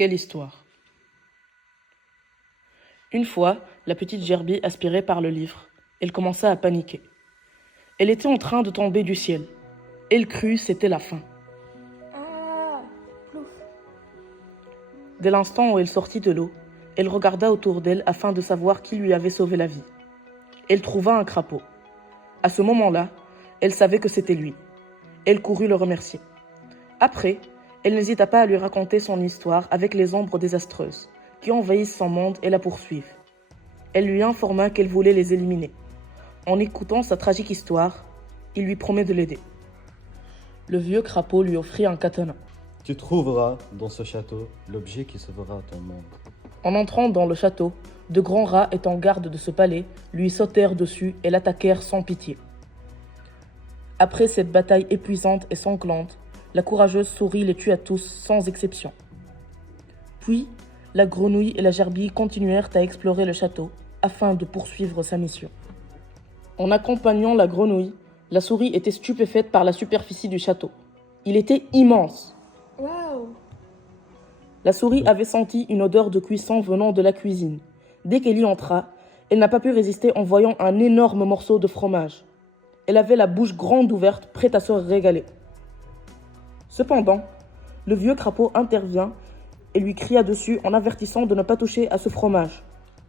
Quelle histoire! Une fois, la petite Gerbille aspirait par le livre. Elle commença à paniquer. Elle était en train de tomber du ciel. Elle crut c'était la fin. Ah, plouf. Dès l'instant où elle sortit de l'eau, elle regarda autour d'elle afin de savoir qui lui avait sauvé la vie. Elle trouva un crapaud. À ce moment-là, elle savait que c'était lui. Elle courut le remercier. Après, elle n'hésita pas à lui raconter son histoire avec les ombres désastreuses qui envahissent son monde et la poursuivent. Elle lui informa qu'elle voulait les éliminer. En écoutant sa tragique histoire, il lui promet de l'aider. Le vieux crapaud lui offrit un katana. Tu trouveras dans ce château l'objet qui sauvera ton monde. En entrant dans le château, de grands rats étant garde de ce palais lui sautèrent dessus et l'attaquèrent sans pitié. Après cette bataille épuisante et sanglante, la courageuse souris les tua tous sans exception. Puis, la grenouille et la gerbille continuèrent à explorer le château afin de poursuivre sa mission. En accompagnant la grenouille, la souris était stupéfaite par la superficie du château. Il était immense. Waouh. La souris avait senti une odeur de cuisson venant de la cuisine. Dès qu'elle y entra, elle n'a pas pu résister en voyant un énorme morceau de fromage. Elle avait la bouche grande ouverte, prête à se régaler. Cependant, le vieux crapaud intervint et lui cria dessus en avertissant de ne pas toucher à ce fromage.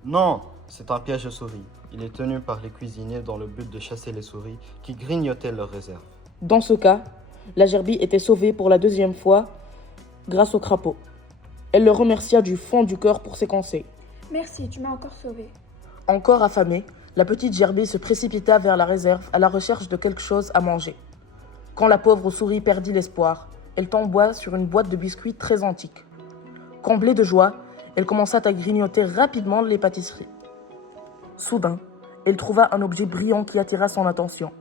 Non, c'est un piège de souris. Il est tenu par les cuisiniers dans le but de chasser les souris qui grignotaient leurs réserves. Dans ce cas, la gerbille était sauvée pour la deuxième fois grâce au crapaud. Elle le remercia du fond du cœur pour ses conseils. Merci, tu m'as encore sauvée. Encore affamée, la petite gerbille se précipita vers la réserve à la recherche de quelque chose à manger. Quand la pauvre souris perdit l'espoir, elle tomba sur une boîte de biscuits très antique. Comblée de joie, elle commença à grignoter rapidement les pâtisseries. Soudain, elle trouva un objet brillant qui attira son attention.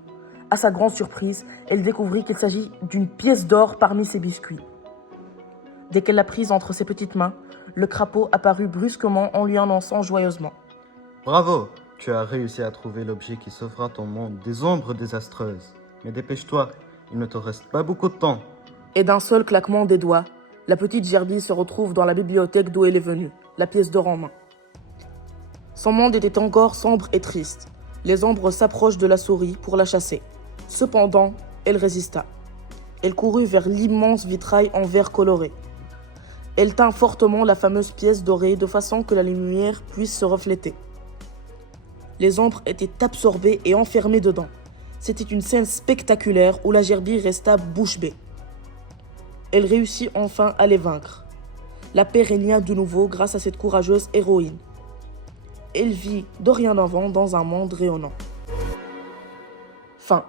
À sa grande surprise, elle découvrit qu'il s'agit d'une pièce d'or parmi ses biscuits. Dès qu'elle la prise entre ses petites mains, le crapaud apparut brusquement en lui annonçant joyeusement. Bravo, tu as réussi à trouver l'objet qui sauvera ton monde des ombres désastreuses. Mais dépêche-toi, il ne te reste pas beaucoup de temps. Et d'un seul claquement des doigts, la petite gerbille se retrouve dans la bibliothèque d'où elle est venue, la pièce d'or en main. Son monde était encore sombre et triste. Les ombres s'approchent de la souris pour la chasser. Cependant, elle résista. Elle courut vers l'immense vitrail en verre coloré. Elle tint fortement la fameuse pièce dorée de façon que la lumière puisse se refléter. Les ombres étaient absorbées et enfermées dedans. C'était une scène spectaculaire où la gerbille resta bouche bée. Elle réussit enfin à les vaincre. La paix régna de nouveau grâce à cette courageuse héroïne. Elle vit dorénavant dans un monde rayonnant. Fin.